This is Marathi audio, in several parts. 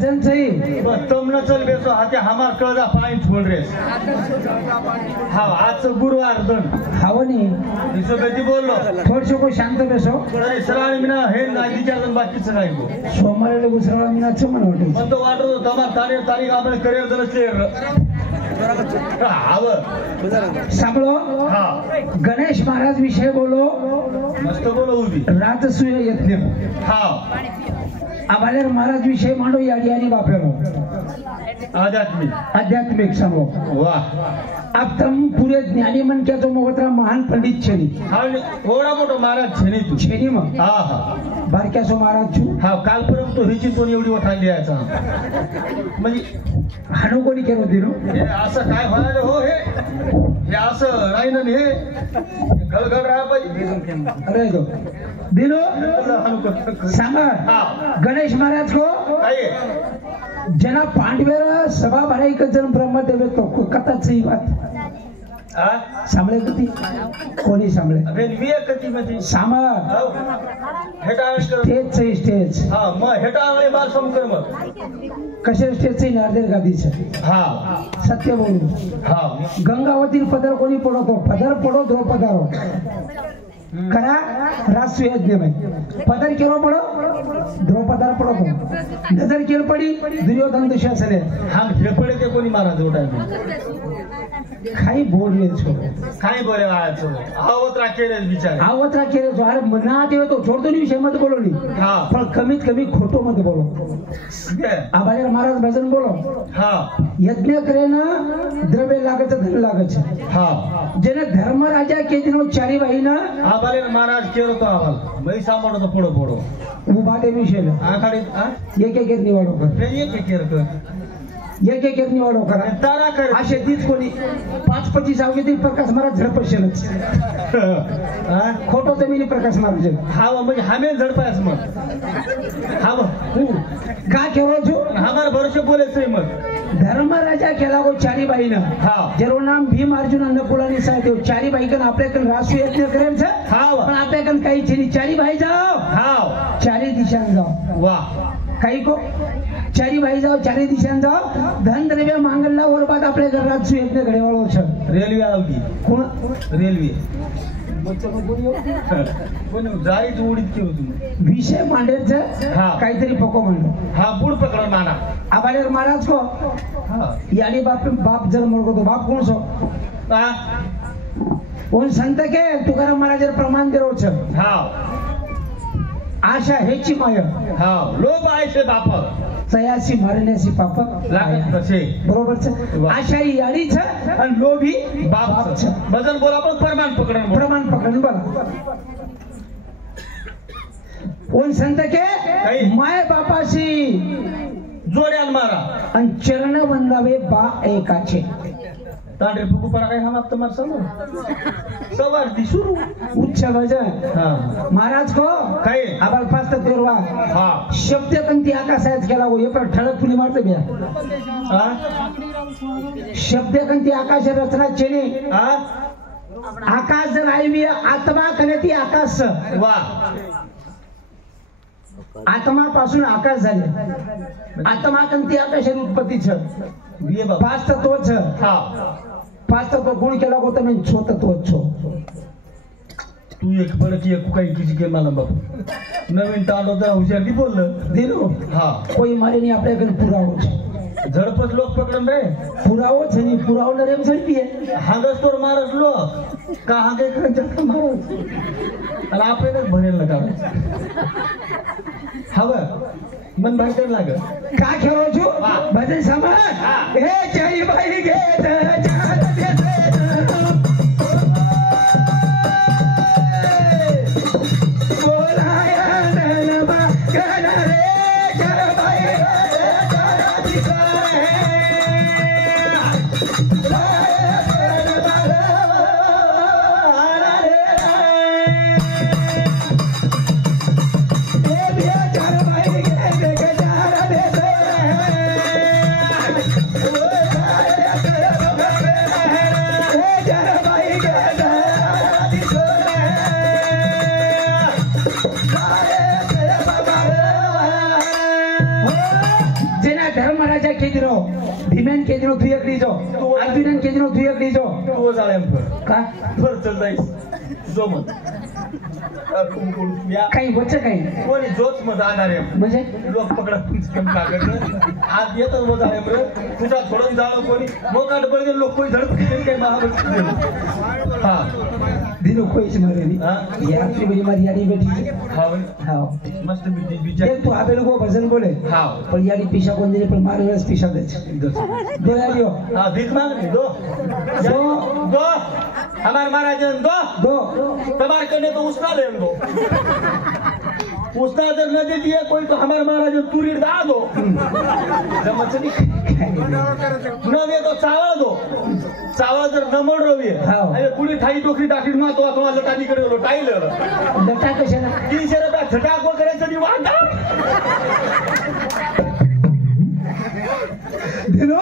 भजन सही तुम न चल बेसो हाते हमार कळदा पाणी छोड़ रे हाँ आज गुरुवार दन हावनी इसो बेटी बोललो थोडशे को शांत बेसो अरे सराणी मिना हे नादी चालन बाकीचं काय गो सोमवारला उसराळा मिनाचं म्हण वाटतं पण तो वाटतो तमार तारीख आपण करिअर दरसले सांभळो गणेश महाराज विषय बोलो मस्त बोलो उभी राजसूय यज्ञ हा आबालेर महाराज विषय मांडो याडी आणि बापेरो आध्यात्मिक सांगो वाह अब तुम पूरे ज्ञानी मन क्या तो मोहतरा महान पंडित छेनी हा थोडा मोठो महाराज छेनी तू छेनी मग हा हा बारक्यासो महाराज छू हा कालपर्यंत तो हिची कोणी एवढी वठाली यायचा म्हणजे हाणू कोणी केलो दिनो हे असं काय होणार हो हे असं राहीन हे गलगल राहा पाहिजे अरे तो दिनो सांगा गणेश महाराज को काय जना पांडवेर सभा भराई का जन ब्रह्म देवे तो कथाच ही बात सांभळे कधी कोणी सांभळे अबे विए कधी मध्ये सामा हेटा स्टेज से स्टेज हा मग हेटा आले बाल समकर मग कशा स्टेज से नारदेर गादीच हा सत्य बोलू हा गंगावतीर पदर कोणी पडतो पदर पडो द्रौपदारो करा राष्ट्र यज्ञ में पदर केलो पडो द्रौपदार पडो नजर केल पडी दुर्योधन दुशासने हम हे पडे ते कोणी महाराज उठाय खाई बोलले छो काय बोले आज आवत राखेल विचार आवत राखेल जो अरे मना देव तो छोडतो विषय मध्ये बोलो नी हा पण कमीत कमी खोटो मध्ये बोलो आबालेर महाराज भजन बोलो हा यज्ञ करे ना द्रव्य लागत धन लागत हा जेने धर्म राजा के दिनो चारी बाई ना आबालेर महाराज केलो तो आवाल मै सांभाळो तो पुढो पुढो उभा ते विषय आखाडी एक एक निवडो कर एक केर कर एक निवडो करा तारा कर असे तीच कोणी 5-25 अवघे प्रकाश महाराज झडपशेलच खोटो जमिनी प्रकाश महाराज हा म्हणजे हमें झडपायस मग हा का केलो जो हमार भरोसे बोलेच मग धर्म राजा केला गो चारी बाईनं हा जेरो नाम भीम अर्जुन अन्नपूर्णानी साहेब चारी बाई कन आपल्याकडे राष्ट्रीय यज्ञ करेल हा पण आपल्याकडे काही छेनी चारी बाई जाओ हा चारी दिशान जाओ वाह काही को चारी बाई जाओ चारी दिशान जाओ धन द्रव्य मांगलला वर बाद आपल्या घरात सुयज्ञ घडेवाळो छ रेल्वे आवगी कोण रेल्वे पण जाई उडीत केलो तुम्ही विषय मांडेच हा काहीतरी पको मांडो हा बुड पकड माना आबालेर महाराज को हा यानी बाप जर मरगो तो बाप कोण सो हा कोण संत के तुकाराम महाराज प्रमाण देरो छ हा आशा हेची माय हा लोभ आहे बाप तयासी मारण्याची पाप लागत कसे बरोबर आशा ही याडी छ आणि लोभी बाप छ भजन बोला पण प्रमाण पकडून बोला कोण संत के माय बापाशी जोड्यान मारा आणि चरण वंदावे बा एकाचे तांडे फुकू पडा काय हम आप तुम्हार समोर सवार दी शुरू उच्च भजन हा महाराज को काय आबाल पास्त तेरवा हा शब्द कंती आकाशात गेला हो हे पर ठळक फुली मारते बिया हा शब्द कंती आकाश रचना चेने हा आकाश जर आई आत्मा कने आकाश वा आत्मा पासून आकाश झाले आत्मा कंती आकाशाची उत्पत्ती छ पाच तत्वच हा पाच तत्व कोण केला होता मी छो तत्व छो तू एक बड़ की एक काही किसी के मालूम बाप नवीन तांडो तर हुशार दी बोललं दिलो हा कोई मारे नहीं आपल्याकडे पुरावो झडपच लोक पकडन रे पुरावो छनी पुरावो न रेम झडपी आहे हागस तोर मारस लोक का हागे करत मारस आणि आपल्याला भरेल ना हवं मन भाईतर लाग का खेळो छो भजन समज हे चाई बाई घेत चाल देत महाराजा केदिनो भीमेन केदिनो तू एकड़ी जो अर्जुनन केदिनो तू एकड़ी जो तू झाला का फर चल जाईस जो मत काही वच्च काही कोणी जोच मत आणणार आहे म्हणजे लोक पकडा कम लागत आज येतच मत आहे बरं तुझा थोडं जाळं कोणी मोकाट पडले लोक कोणी झडप काही महाबळ हा दिनो कोई मरे नहीं हाँ? ये रात्रि बड़ी मारी यारी बैठी हाँ हाँ मस्त बिचार देख तू आबे लोगो भजन बोले हाँ पर यारी पीछा कौन दे पर मारे वाला पीछा दे यारियो हाँ भीख मांग दो दो हमारे महाराज दो तुम्हारे करने तो उसका ले दो उसका अगर न दे दिया कोई तो हमारे महाराज तूरी डाल दो न दे तो चावल दो चावल जर न मळ रवी अरे कुणी ठाई टोकरी टाकली मग तो आता लटानीकडे गेलो टाईल लटा कशाला 300 रुपया झटाक करायचं नाही वाटा दिनो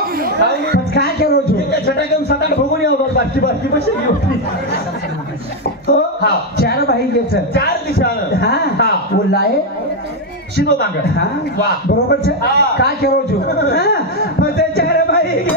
काय केलो तू एका झटाक्यान 7-8 भोगून यावं बाकी बाकी पैसे घेऊन तो हाँ 4 भाई के 4 दिशानं हाँ वो लाए शिनो मांग हाँ वाह बरोबर छे हाँ. काय केलो तू हाँ फते 4 भाई के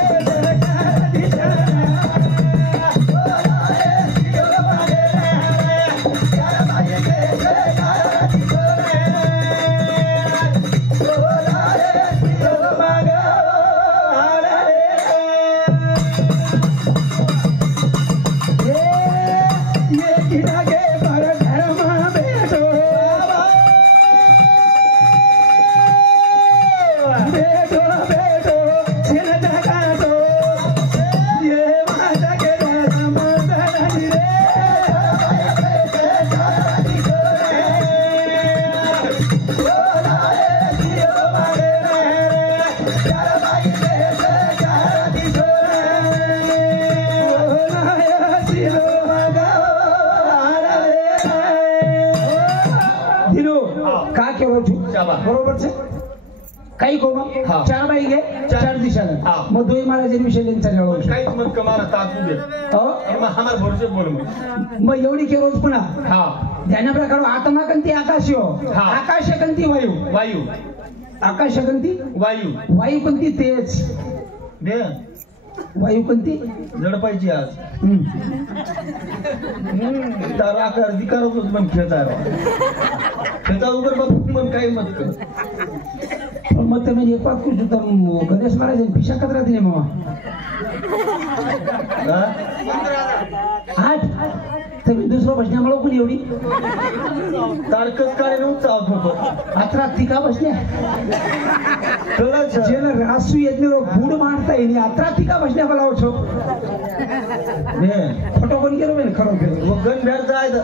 बरोबर छे काही गोमा 4 बाई गे 4 दिशाला मग दोई महाराज विषय त्यांचा जळव काहीच मत कमाला ताकू दे मग हमार भरोसे बोल मग एवढी के रोज पुन्हा हा ध्यान प्रकार आत्मा कंती आकाशियो आकाश कंती वायू वायू आकाश कंती वायू वायू कंती तेज दे वायू कंती झडपायची आज तर आकार दिकारच होत पण खेळता उगर बाबू मन काही मत कर मत म्हणजे एक बात कुछ गणेश महाराज पिशा कत राहते मामा 8 तर दुसरं बसण्यामुळे कोणी एवढी तारकच कार्य चालत होतो अत्रा तिका बसल्या जेल रासू येत बूड मारता येईल अत्रा तिका बसण्या मला छो फोटो कोण केलं पाहिजे खरं वो गण भेट जायचं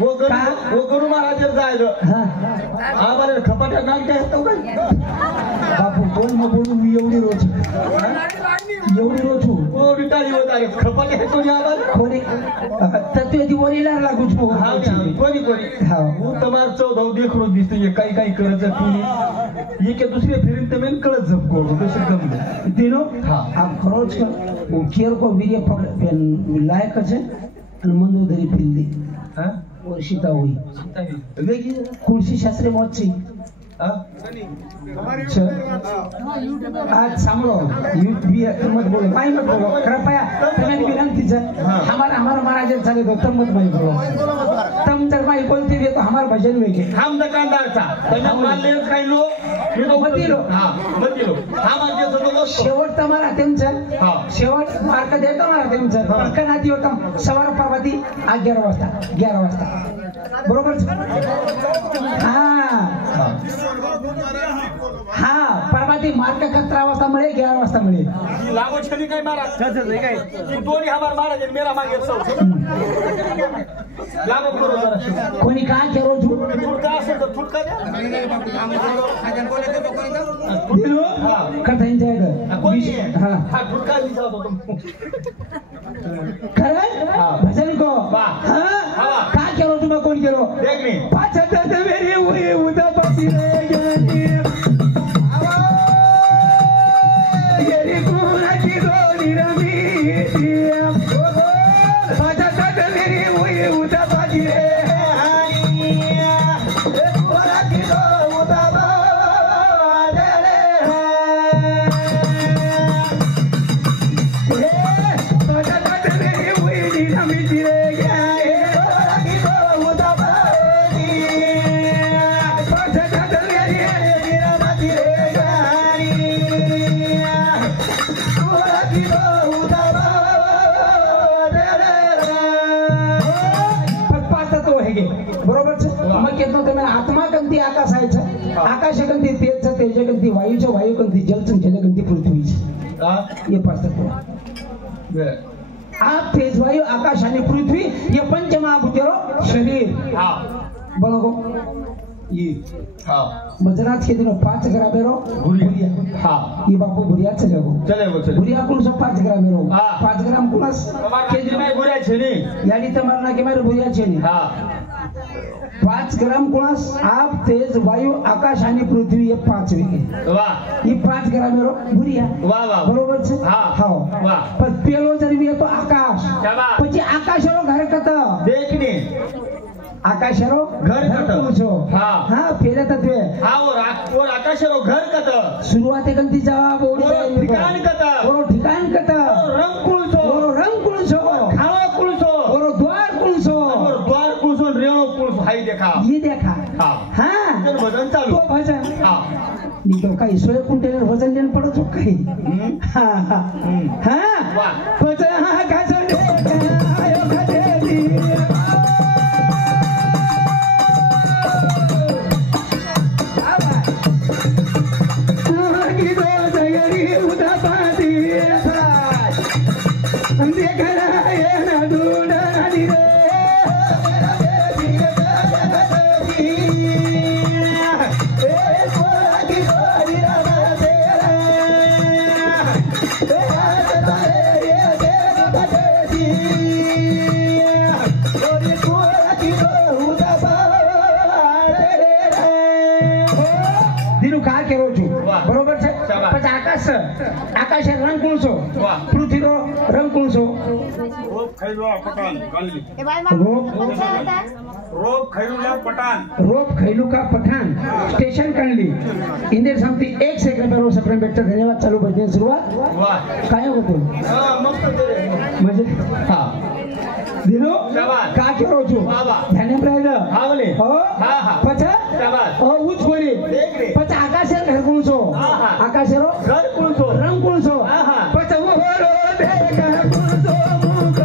वो गुरु महाराज जायचं आम्हाला खपाट्या नाक येतो बापू बोल मग बोलू मी एवढी रोज वो रिटाळी होत आहे खपाट्या येतो कोणी तत्व ती बोलीला लागूच कोणी वो तमार चौदाव देखरो दिसते काही करायचं कोणी एक दुसरे फिरीन तर मेन कळत झपको तसे जमले दिनो आप खरोच को केर को वीर्य पकड़ लायक है आणि मंदोदरी पिल्ली वर्षिता हुई वेगी कुर्सी शास्त्री मोची आज सांभळो मत बोलो माई मत बोलो कृपया तुम्हें विनंती है हमारा महाराज चले तो तम मत माई बोलो तम जर माई बोलती है तो हमारा भजन वेगे हम दुकानदार था तुम्हें मान ले काही लो मती लो हा म्हणजे सगळं शेवट तुम्हारा तेमचं शेवट मार्क देतो तुम्हारा तेमचं पटकन आधी होता सवार पर्वती 11 वाजता बरोबर हा पर्वती मार्क 11 वाजता मिळे 11 वाजता मिळे लागवड छली काय महाराज काय दोन्ही हमार महाराज मेरा मागे सौ लागवड करू जरा कोणी काय केलो तुटका असेल तर तुटका द्या कथाइन जाएगा कोणी हा तुटका दिसा होतो खरं भजन को काय केलो तुम्ही कोण केलो देख मी पाछत मेरी हुई उदा पाती रे ज्ञानी येरी कुणाची गोरी रमी पाछत मेरी हुई उदा पाती रे कुणाची उदा पाती रे पंच वायु कंती जल जल कंती पृथ्वी ये पाच तत्व आप तेज वायु आकाश आणि पृथ्वी ये पंच महाभूतेरो शरीर बघो ये मजनाथ के दिनों 5 ग्राम रो भुरिया ये बापू भुरिया चले भुरिया कुल सब 5 ग्राम रो 5 ग्राम कुलस के दिन में भुरिया छेनी यानी तमारना के मारे भुरिया छेनी 5 ग्राम कुलस आप तेज वायु आकाश आणि पृथ्वी ये 5 वेगे वाह ये 5 ग्राम रो भुरिया वाह वाह बरोबर छे हां वाह पण पेलो जरी येतो आकाश પછી આકાશરો ઘર કત देखने आकाशरो घर कत पूछो हां पहले तत्व और आकाशरो घर कत सुरुवात एकंती जवाब ठिकाण कत ठिकाण कत रंग कुळसो खावा कुळसो द्वार कुळसो रेणो कुळसो हाई देखा ये देखा हां भजन चालू तो भजन नी तो काही सोय कुंटेल भजन देन पडतो काही हां हां भजन हा गाजन आयो गाजेली आकाश रंग कुळसो पृथ्वी रंग कुळसो रोप खैलुका पठाण स्टेशन कणली इंदे सांगती 1 सेकंड पर सप्रेम बेटर धन्यवाद चालू भजन सुरुवात काय होतो म्हणजे दिनो का करो जो ध्यान राहिलं हावले हो पचा उच कोणी पचा आकाश घर कुळसो आकाशरो घर कुळसो रंग कुळसो पचा वो रो दे घर कुळसो मुख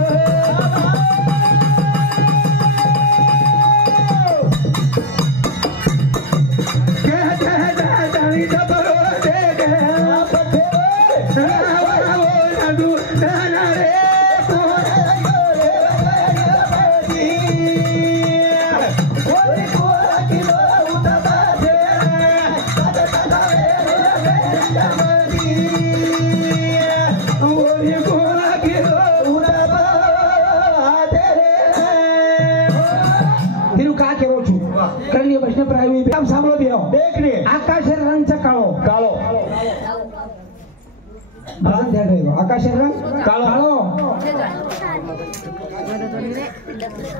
आकाश रंगचा काळो आकाश रंग काळो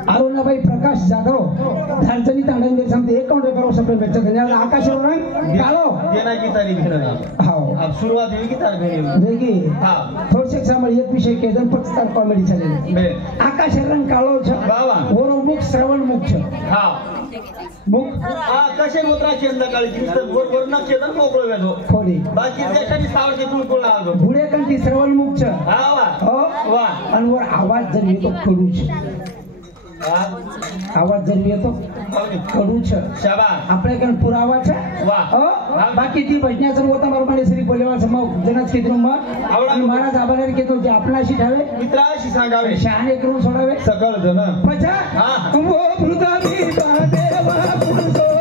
अरुणाबाई प्रकाश जाधव धारचणी तांडे सांगते 51 करो सप्रेम बेटर धन्यवाद आकाश रंग काळो देना की तारीख घेणं हां अब शुरुआत होई की तारीख घेणं वेगी हां थोडसे सामने एक विषय के दन 55 कॉमेडी चालेल आकाश रंग काळो छ बाबा ओरो मुख श्रवण मुख छ हां मुख कसे मुद्रा केंद्र काळी वर वरना केंद्र मोकळो वेदो खोली बाकी देशाची सावरची कुळकुळ आलो पुढे कंती श्रवण मुख छ हां वा अनवर आवाज जर येतो कडू छ आवाज जर येतो कडू छ शाबास आपल्याकडे पुरावा छ वा बाकी ती भजनाचं होता मारमाने श्री बोलेवाचं मग जनाच केतून मग आवडा महाराज आबाने केतो जे आपल्याशी ठावे मित्राशी सांगावे शहाणे करून सोडावे सकळ जन पचा वो पृथ्वी देवा पुरुषो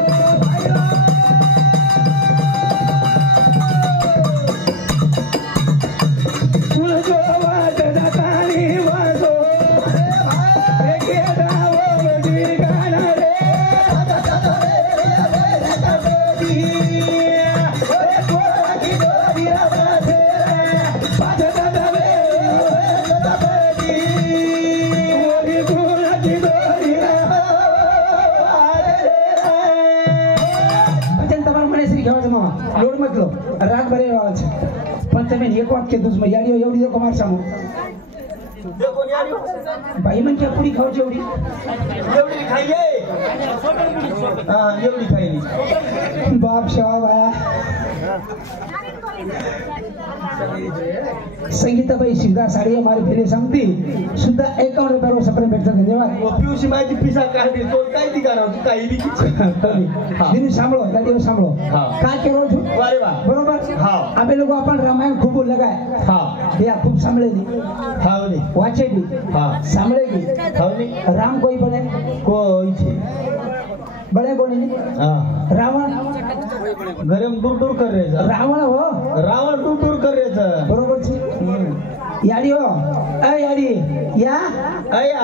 रात भरे पण તમે એક વાક્ય દુસમાં યાડીઓ એવડી દેખો માર સામો देखो याडियो भाई मन क्या पूरी खाओ जेवडी खाइए हां एवढी खाइली बाप शाह आया संगीताबाई शिवदा साडी हमारी फेरी सांगती सुद्धा 51 रुपयावर सप्रेम भेटतात. धन्यवाद. पिवशी माहिती पिसा काढली तो काय ती करा काही बी दिनी सांभळो त्या दिवस सांभळो हा. काय केलो છું वारे वा बरोबर हा. आम्ही लोक आपण रामायण खूप बोललं काय हा या खूप सांभळेली हावनी वाचेली हा सांभळेली हावनी राम कोई बने कोई छे बने कोणी हा रावण गरम दूर दूर कर रे जा रावण हो रावण दूर दूर कर रे जा बरोबर છે याडी हो अ याडी या अया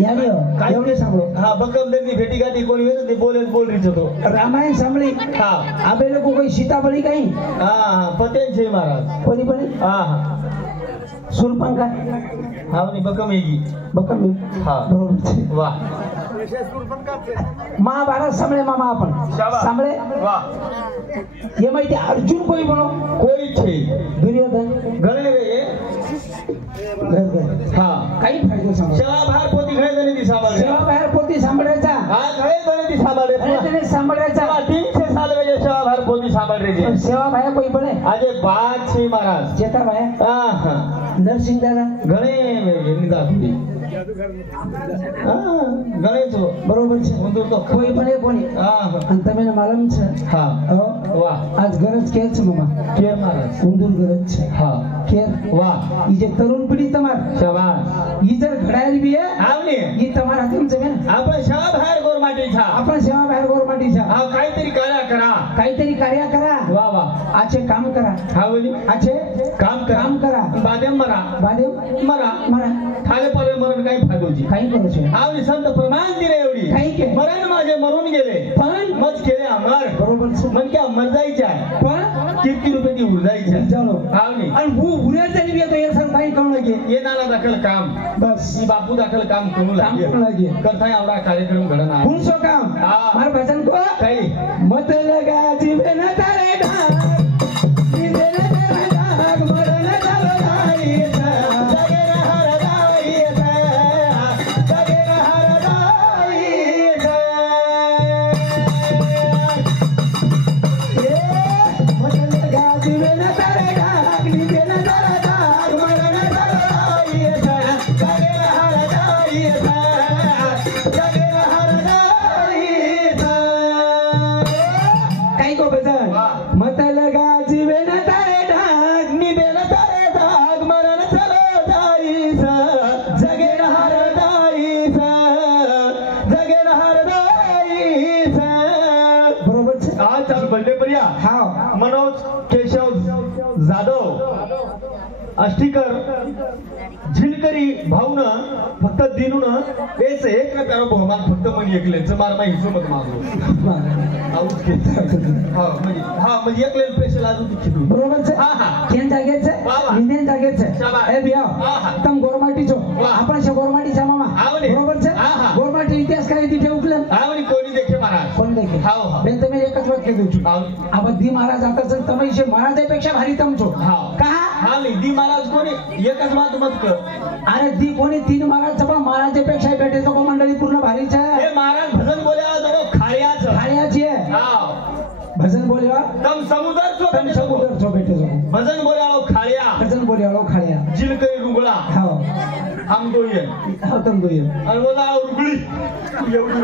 याडी हो काय एवढे सांभळो हा बकम देनी भेटी गाठी कोणी वेळ ते बोल रही तो रामायण सांभळी हा आबे लोक કોઈ सीताबळी काही हा पतेन छे महाराज कोणी बने हा हा सुरपंखा हावनी बकम येगी बकम हा बरोबर છે वाह महाभारत सांभळे मामा आपण शाबास. सांभळे वाह हे माहिती अर्जुन कोई बनो कोई छे दुर्योधन गणे रे घर घर हा काही फायदा सांभळ सेवा बाहेर पोती घळे जणी ती सांभाळे सेवा बाहेर पोती सांभाळायचा हा घळे जणी ती सांभाळे आणि त्याने सांभाळायचा 300 साल वेजे सेवा बाहेर पोती सांभाळ रे पण सेवा बाहेर कोई बने आजे बात छे महाराज जेता बाहेर हा हा नरसिंह दादा घणे निदा थोडी हा घणे છો बरोबर છે ઉંદર તો કોઈ બને કોની હા અને તમે માલમ છે હા હો વાહ આજ ગરજ કે છે મામા કેર महाराज ઉંદર ગરજ છે હા કેર વાહ ઈ જે તરુણ પીઢી તમાર शाबास ઈ જર ઘડાયેલી બી હે आवनी ઈ તમારા હાથમાં છે ને आपण सेवा बाहेर गोरमाटी छा आपण सेवा बाहेर गव्हर्नमेंट છે हा काहीतरी कार्य करा काहीतरी कार्य करा वाह वाह आचे काम करा हावली आचे काम करा काम करा बादेम मरा बादेव मरा मरा ठाले पले मरण काही फायदोची काही करू शकत आवली संत प्रमाण दिले एवढी काही के मरण माझे मरून गेले पण मज केले अमर बरोबर છે मन क्या मर जायचे आहे पण किती रुपये ती उरजायची आहे ચાલો आवनी आणि उन्हाळ्यात झाली बी आता हे सर काही कळू लागे ये नाला दाखल काम बस ही बापू दाखल काम करू काम लागे करू लागे करता आवडा कार्यक्रम घडणार कौन सो काम हा. मार भजन को काही मत लगा जीवे न तारे ढाक जीवे न तारे ढाक मरण चालो जाईचा जगे हर जाईचा जगे हर जाईचा मत लगा जीवे न तारे ढाक जीवे न तारे ढाक मरण चालो जाईचा जगे हर जाईचा जगे हर जाईचा काही को भजन मत लगा जीवे न तारे ढाक निभे न तारे ढाक मरण चलो जाईसा जगे हर जाईसा जगे हर जाईसा बरोबर છે आज चालू बंडे पर्या हा मनोज केशव जाधव अष्टीकर झिलकरी भाऊन फक्त दिनून एस एक ना प्यारो बहुमान फक्त मग एकलेच मार मा हिशो मग मागलो आऊच के हा म्हणजे एकले स्पेशल अजून तिची बरोबर છે हा हा કેન જાગે છે વાહ, વાહ. ઇન્ડિયન જાગે છે શાબાશ. એ બિયા હા, હા. તમ ગોરમાટી છો વાહ. आपण છે ગોરમાટી છે મામા આવને. બરોબર છે હા, હા. ગોરમાટી ઇતિહાસ काय तिथे उकलन आवडी कोणी देखे महाराज कोण देखे हाव, हाव. બેન તમે એક જ વાત કીધું છું हाव. આ બધી મહારાજ आता છે તમે છે મહારાજાपेक्षा भारी तम છો हाव. का हा नाही दी महाराज कोणी एकच बात मत कर अरे दी कोणी तीन महाराज पण महाराजापेक्षा भेटे तो मंडळी पूर्ण भारीच हे आहे महाराज भजन बोल्या तो खाळ्याच खाळ्याची आहे हाव भजन बोलेवा तम समुद्र छो तम समुद्र छो भेटे जो भजन बोल्या खाळ्या भजन बोलेवाळो खाळ्या जिलकरी रुगळा हाव आम दोये हाव तम दोय आणि बोला रुगळी एवढी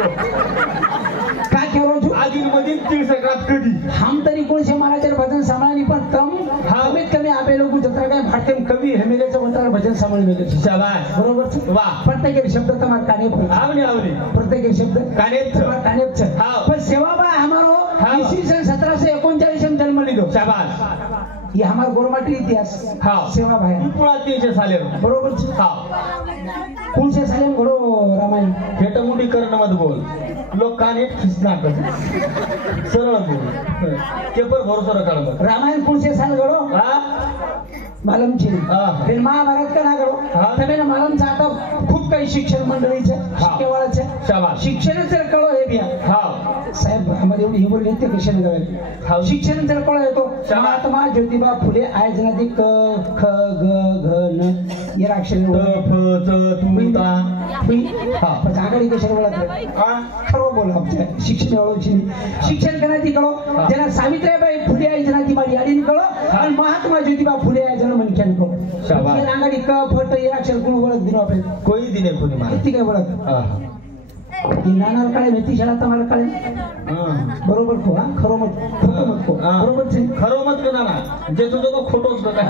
काय केलो છું आगीन मध्ये 30 सकरात कधी हम तरी कोणशे महाराजाचे भजन सांभाळणी पण तम कमीत कमी आपे लोक जत्रा काय फाटेम कवी हेमेलेचं वंत्रार भजन सांभाळून गेले शाबास बरोबर છે वाह प्रत्येक शब्द તમાર કાને પડે आवली आवली प्रत्येक शब्द कानेप छ. તમાર કાને છે हाव. पण सेवाबाई हमारो हाव. ईस्वी सन 1739 में जन्म लीधो शाबास ये हमार गोरमाटी इतिहास हाव सेवाबाई पुळा 300 साले बरोबर છે हाव कोणशे साले घडो रामायण हेट मुंडी करण मत बोल लोक काने खिसना कर सरळ बोल केपर भरोसा रखाळ मत रामायण कोणशे साल घडो हा मालूम છે હા. फिर महाभारत का ना करो હા. તમે માलूम चाहता खूप काही शिक्षण मंडळी છે शिकेवाळा છે शाबास शिक्षण जर कळो हे बिया हाव साहेब आम्हाला एवढी ही बोलली ते कशाने हाव. करायला शिक्षण जर कळो येतो शाबास. महात्मा ज्योतिबा फुले आयजनादी क ख ग घ न या अक्षर त फ च तू ता हा पण आगळी कशाने बोलत आ खरं बोल आमच्या शिक्षण वाळूची शिक्षण करायची कळो ज्याला सावित्रीबाई फुले आयजनादी मारी आडीन कळो आणि महात्मा ज्योतिबा फुले या जण मनक्यान कळो शाबास. हे रांगाडी क फट हे अक्षर कोण ओळख दिनो आपल्याला कोई दिने कोणी मला किती काय ओळख ही नानार काळे मेथी शाळा तुम्हाला काळे बरोबर खो हा खरो मत खोटो मत खो बरोबर છે खरो मत करा ना जे तुझं तो खोटोच बघा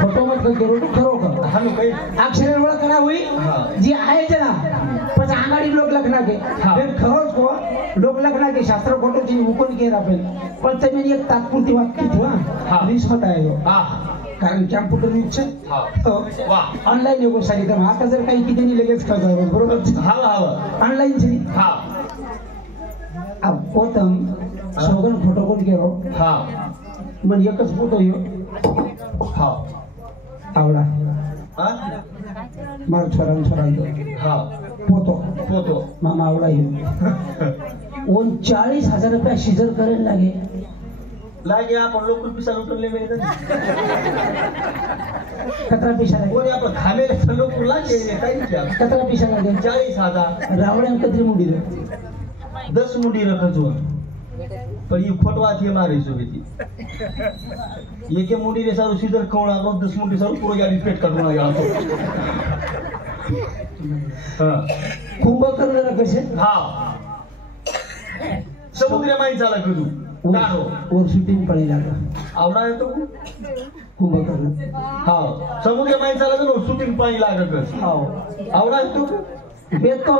खोटो मत करो खरो कर हानु काही अक्षर ओळख करा होई जी आहे ते ना પછી આંગાડી લોક લખના કે બેન ખરો છો લોક લખના કે શાસ્ત્ર ખોટો છે મુકોન કે આપેલ પણ તમે એક તાત્પુરતી વાત કીધું હા રીસ મત આવ્યો कारण कॅम्प्युटर युग છે वाह ऑनलाइन योग सांगितलं आता जर काही किती लगेच कळतं बरोबर ऑनलाइन છે આ પોતમ સોગન ફોટો કોણ કેરો મને એક જ ફોટો યો આવડા માર છોરા પોતો મામા આવડા યો 39,000 रुपया सीजर करेल लागे आपण लोक पिसा लुटले मेरे कतरा पैसा लागे कोणी आपण खामेले लोक लागे काही कतरा पैसा लागे 40,000 रावड्या कतरी मुंडी 10 मुंडी रखजो पण ये फोटवा थी मारे सो बेटी एके मुंडी रे सारू सीधर कोण आपलो 10 मुंडी सारू पूरा गाडी पेट काढून आला कुंभकर्ण कसे समुद्र माई झाला करू और शूटिंग पड़ी लागा आवडा येतो कुंभकर्ण समुद्र माई झाला करू शूटिंग पाणी लागत आवडा येतो बेतो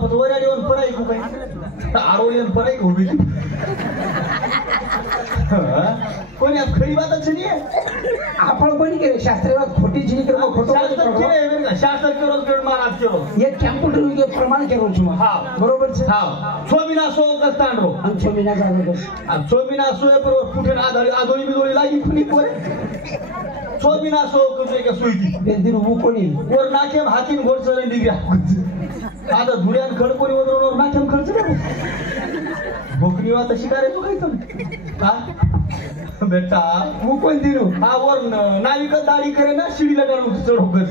पतवऱ्या देऊन पराई खूप आहे आरोलेन पराई खूप कोणी खरी बातच नाही आपण कोणी केले शास्त्रीय खोटी जिनी करो खोटो शास्त्र केरो महाराज केरो एक कॅम्प्युटर युगे प्रमाण केरो छु बरोबर છે छोमिना सो कस्तांड्रो आणि छोमिना जागो छोमिना सो बरोबर कुठे आदोळी बिदोळी लागी कुणी कोरे छोमिना सो कुठे का सुईती बेंदिर वो कोणी वर नाकेम हाकीम गोडसर डिग्री आता धुऱ्यान खडकोरी वदरोवर नाकेम खर्च भोकनी वाता शिकारे तू काय बेटा वो कोण दिनो वर नाविक दाढी करे ना शिडीला गाडून चढवत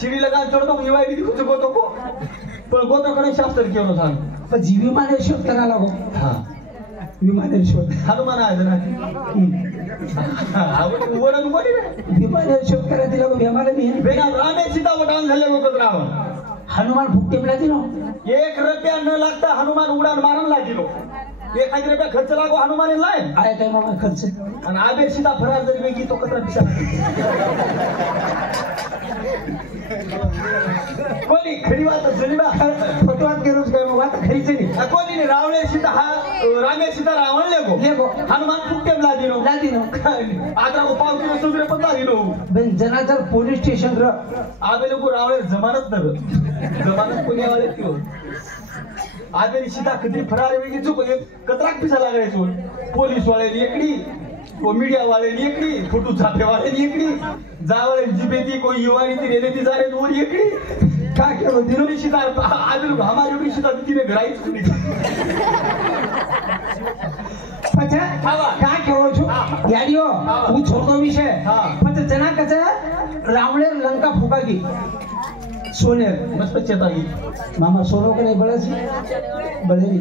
शिडीला गाड चढतो निवायली कुठे गोतो को पण गोतोकडे शास्त्र केलं सांग पण जी विमाने शोध करा लागो विमाने शोध हनुमान आहे ना वरण कोणी विमाने शोध करा दिला विमाने मी बेना रामे सीता वटान झाले लोक रावण हनुमान फुकटेमला दिनो 1 रुपया न लागता हनुमान उडान मारण लागिलो 1 रुपया खर्च लागो हनुमान लाय आया काय मामा खर्च आणि आबे सीता फरार जर वेगी तो कतरा पिसा कोणी खरी बात जलीबा फोटोत केरोज काय बात खरीच नाही कोणी रावणे सीता रामे सीता रावण लेगो हनुमान फुकटेमला दिनो आता पाव किलो सुगरे पण दिनो बेन जना जर पोलीस स्टेशन र आबे लोक रावणे जमानत न जमानत कोणी आले किंवा आबे सीता कधी फरार वेगी चुक कतराक पिसा लागायचो पोलीस वाले एकडी को मीडिया वाले एकडी फोटो छापे वाले एकडी जावळे जिबेती को युवारी ती रेले ती जारे दूर एकडी का केलो दिनोनी सीता आबे लोक हमारी एवढी सीता तिने घराईच कुणी पछा का केरो छु याडियो હું છોડતો વિશે પછી જના કચે રાવણે લંકા ફૂકાગી सोनेर मस्त चेतागी मामा सोनो के नहीं बड़ा सी बड़ेरी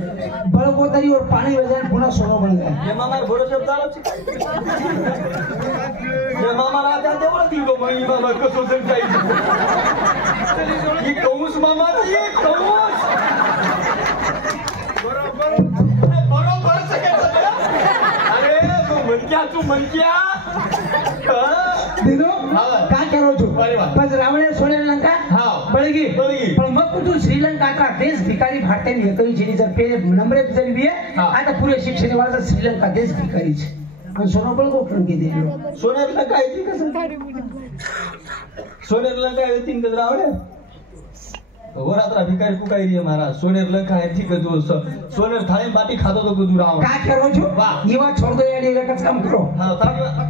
बड़ कोतरी और पानी बजान पुनः सोनो बन गया ये मामा भरोसे उतारो ये मामा राजा दे बोला दी दो मई मामा को सोचन चाहिए ये कौस मामा ये कौस बरोबर से अरे तू मन क्या दिनो का करो छु बस रावणे सोने लंका बळगी पण मग तू श्रीलंका का देश भिकारी भारतीय एकरी जिनी जर पे नंबर जर भी है आता पूरे शिक्षण वाला श्रीलंका देश भिकारी छे आणि सोनो पण कोठून घेते सोने लंका येती कसं सोने लंका येती का रावणे वरात्रा भिकारी कुकाई रे महाराज सोनेर लंका है ठीक है जो सोनेर थाली बाटी खातो तो गुजू राव का करो छु येवा छोड़ दो याडी एकच काम करो हां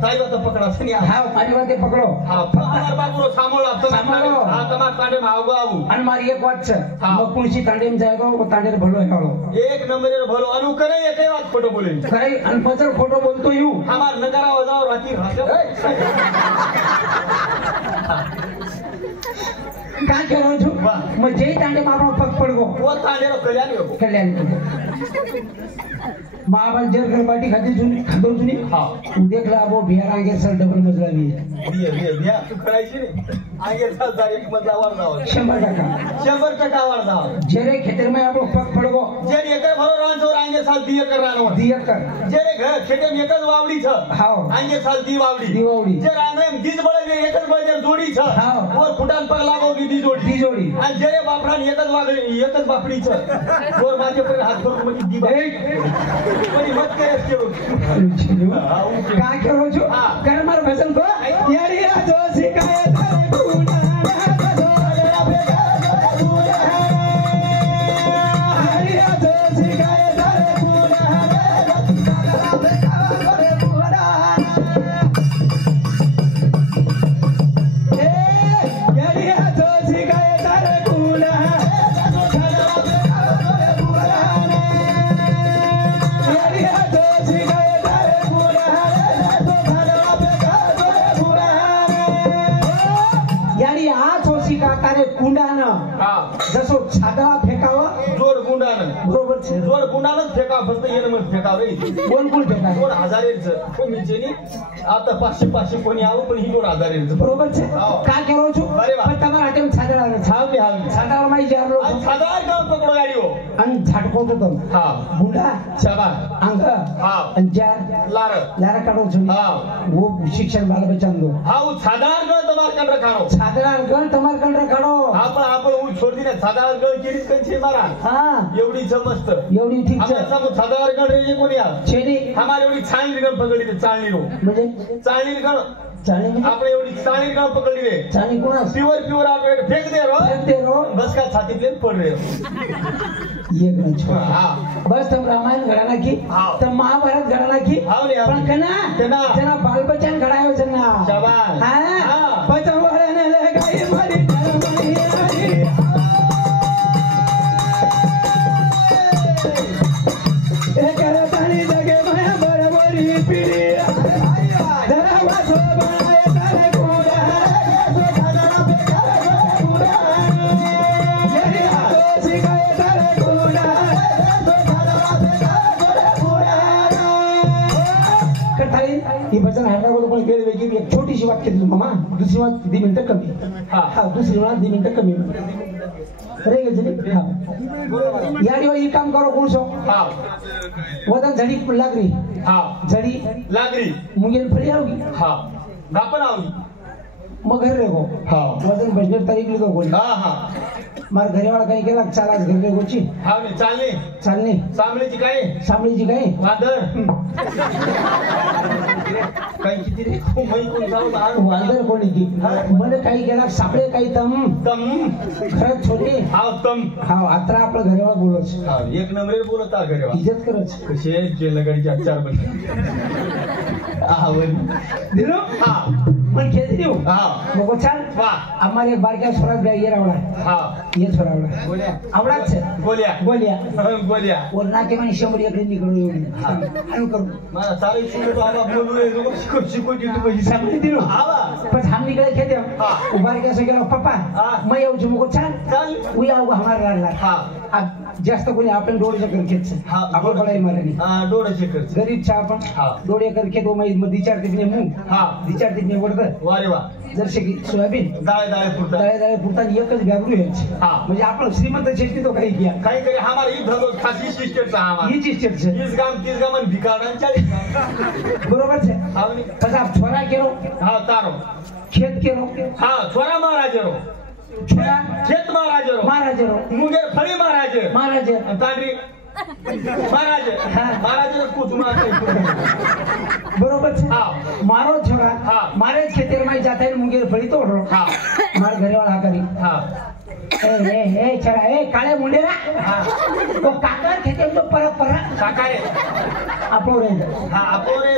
ताई बात पकड़ा सनी हां पानी बाते पकड़ो हां फकार बाबूरो सामोळा सामोळो हां तमा तांडे मावगो आबू आणि मारी एक वाट छे मग कुणसी तांडेम जायगो वो तांडेर भलो हेळो एक नंबरेर भलो अनु करे एकै बात फोटो बोले करे आणि पचर फोटो बोलतो यू हमार नगरा वजाव राती का करो छु वाह। मग जय तांडे मारो पग पड़ गो वो तांडे रो कल्याण हो कल्याण महाबल जर घर बाटी खाती सुनी खातो सुनी हाँ देखला वो बिहार आगे सर डबल मजला भी है बिया तू करायची रे आगे साल तारीख मधला वार जाव 100% वार जाव जेरे खेतर में आपको पग पड़ गो जेरे एकर भरो रान छोर आगे साल दिया कर रानो दिया कर जेरे घर खेते में एकच वावडी छ हाव आगे साल दी वावडी जे राने दीज बळे एकच बळे जोडी छ हाव और फुटान पग लागोगी दी जोडी आणि जेरे बापरान एकच बापडी छ और माझे पर हात करून म्हणजे दी कोणी मत करे केलो का करो जो कर मार भजन को यारी जो सिखाए तेरे गुना जसो छादळा फेकावा जोड गुंडानं बरोबर छे जोड गुंडानच फेका फक्त येणं मग फेकाव रे कोण कोण फेका 2000 कोणीचे नी आता 500 कोणी आव पण ही 2000 बरोबर छे का केरो छु अरे वाह पण तमारा हाते छादळा छाव बी हाल छादळा माई जारो छादळा गाव पकडो गाडी हो आणि झाटको तो हां बुंडा छबा अंग हां आणि जार लारा काढो छु हां वो शिक्षण बाल बच्चन दो हां छादळा गाव तमार कंड खाणो छादळा गण तमार कंड खाणो आपण उ छोड दिने छादळा गाव केलीच कंची मारा हां एवढी समस्त एवढी ठीक छे आमचा सब छादळा गाव रे कोणी आ छेडी हमारे एवढी चाळणी गण पकडली ते चाळणी रो म्हणजे चाळणी गण चाळणी आपण एवढी चाळणी गण पकडली रे चाळणी कोणा प्युअर आप फेक दे रो बस का छाती प्लेन पड़ रहे हो ये गण छो हां बस तुम रामायण घड़ाना की तुम महाभारत घड़ाना की पण कना जना बाल बच्चन घड़ायो जना शाबाश हां बच्चन वाले ने ले गई मरी धर्मनी आई एक रतानी जगे में बरबरी पीड़ी जरा वासो बनाए तारे कोड़ा सो खाना बेकार कोड़ा यही हाथों सिखाए तारे कोड़ा सो खाना बेकार कोड़ा कथाई ये भजन हाडा को पण गेले वेगळी एक छोटीशी वाक्य दिली मामा दुसरी वाक्य 2 मिनिटं कमी हां दुसरी वाक्य 2 मिनिटं कमी रे गजनी हां यारी ही काम करो कोण सो हां वदन झडी लागरी हां झडी लागरी मुंगेल फड़ी आओगी हां गापन आओगी मग घर रे गो हां वदन बजनेट तारीख लिखो बोल हां हां मार घरे वाला काही केला चालाच घर रे गोची हां ने चालने सामळीची काय सामळीची काय वादळ काही किती रे कोई कोण जाऊ वादळ कोणी की मला काही केला सापडे काही तम खरंच छोटी हां तम हां आत्रा आपलं घरे वाला बोलच हां एक नंबर बोलता घरे वाला इज्जत करच कसे केलं गाडीच्या 4 बंद आवन दिलो हां मन खेदी देऊ हां बघो छान वाह हमारे बारक्या छोरा ये रावला हां ये छोरा रावला बोलिया आवडाच गोलिया और नाके माने 100 एकरी निकळू एवढी हळू करू मला सारे शिकतो बाबा बोलू रे शिकू तू पैसे सामने दिलो हां पण हम निकळे खेदे उबार के सगळं पप्पा मैं येऊ छु मग छान चल उया आऊ हमारा राडला हां जास्त कोणी आपण 2 एकर खेच आपण बळाई मारणी हां 2 एकर गरीब छा आपण 2 एकर खेत मै दिचार तिने मु दिचार तिने वडद वारे वा जरसे की सोयाबीन दाळे पुरता एकच बॅगरू यायची म्हणजे आपण श्रीमंत शेती तो काही घ्या काही काही हमारा ही धंदो खासी सिस्टरचा हमारा ही सिस्टरचे 30 गाम भिकारण 40 बरोबर छे हावनी कसा छोरा केरो हां तारो खेत केरो हां छोरा महाराजरो छोरा खेत महाराजरो मुंगेर फळी महाराज तांडरी महाराज कुछ बरोबर छे मारो छोरा मारे खेतेर में जाता है मुंगेर फळी तोड़ रो मार घरे वाला करी ए छोरा ए काळे मुंडेरा तो काकर खेते तो पर काकारे अपोरे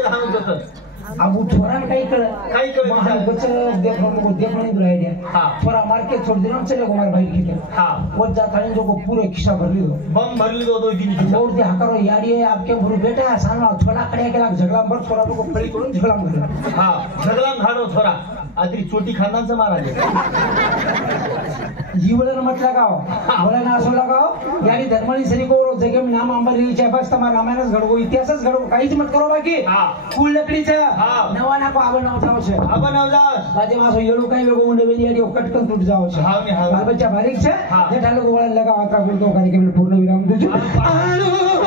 धान जत अब छोरा काही कळ महान बच देखो नहीं दुराई दिया छोरा मार के छोड़ देना चले को मार भाई खेते वो जाता है जो को पूरे खिसा भर ली दो बम भर ली दो दिन और दे हकरो यार ये आपके गुरु बेटा साला छोरा कड़े के लाग झगड़ा मर छोरा को पड़ी करून झगड़ा कर झगड़ा घाड़ो छोरा आधी चोटी खानदानचं महाराज जीवलन म्हटलं गाव बोला ना असो लगाव यानी धर्मणी सरी को जगे में नाम अंबरी च्या बस तमा रामायणच घडवो इतिहासच घडवो काहीच मत करो बाकी फुल लकडीचं नवा नाको आबा नाव जाव છે आबा नाव जाव बाजे मासो येळू काही वेगो उंडे वेली आणि कटकन तुट जाव છે हाव ने हाव बाल बच्चा बारीक છે જેઠા લોકો વળા લગાવ આત્રા બોલતો કાર્યક્રમ પૂર્ણ વિરામ દેજો